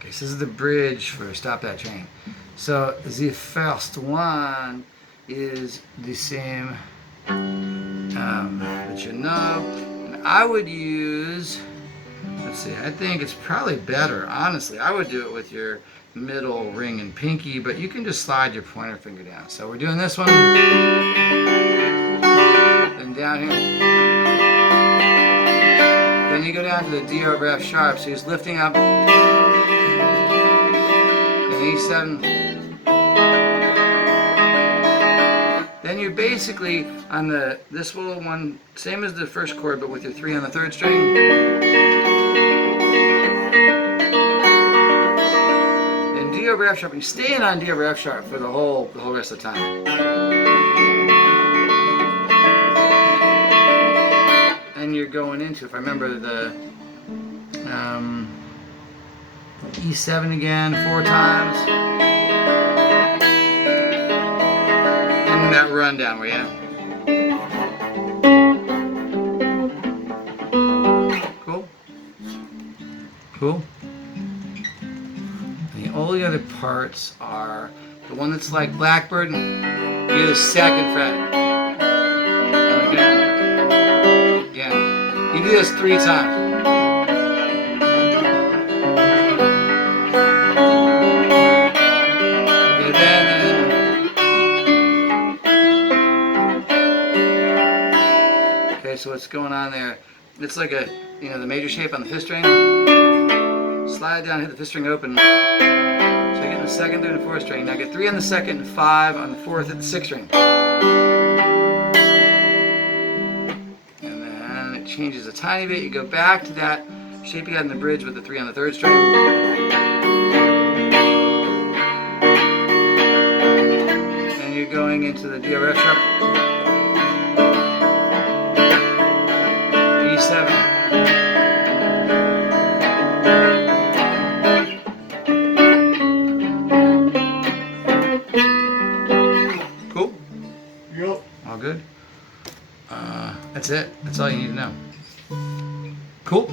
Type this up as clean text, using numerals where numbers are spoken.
Okay, so this is the bridge for Stop That Train. So the first one is the same that you know. And I would use, let's see, I think it's probably better, honestly. I would do it with your middle ring and pinky, but you can just slide your pointer finger down. So we're doing this one, then down here. Then you go down to the D over F sharp, so he's lifting up, then E7. Then you're basically on this little one, same as the first chord, but with your 3 on the 3rd string. Then D over F sharp. You're staying on D over F sharp for the whole rest of the time. And you're going into, if I remember, the E7 again 4 times. And that rundown where you have. Cool. Cool. And the only other parts are the one that's like Blackbird, you do the 2nd fret. And again. You do this 3 times. So what's going on there? It's like the major shape on the 5th string. Slide down, hit the 5th string open. So you get the 2nd, 3rd, and 4th string. Now get 3 on the 2nd and 5 on the 4th, hit the 6th string. And then it changes a tiny bit. You go back to that shape you had in the bridge with the 3 on the 3rd string. And you're going into the D over F sharp. E7. Cool? Yep. All good? That's it. That's all you need to know. Cool?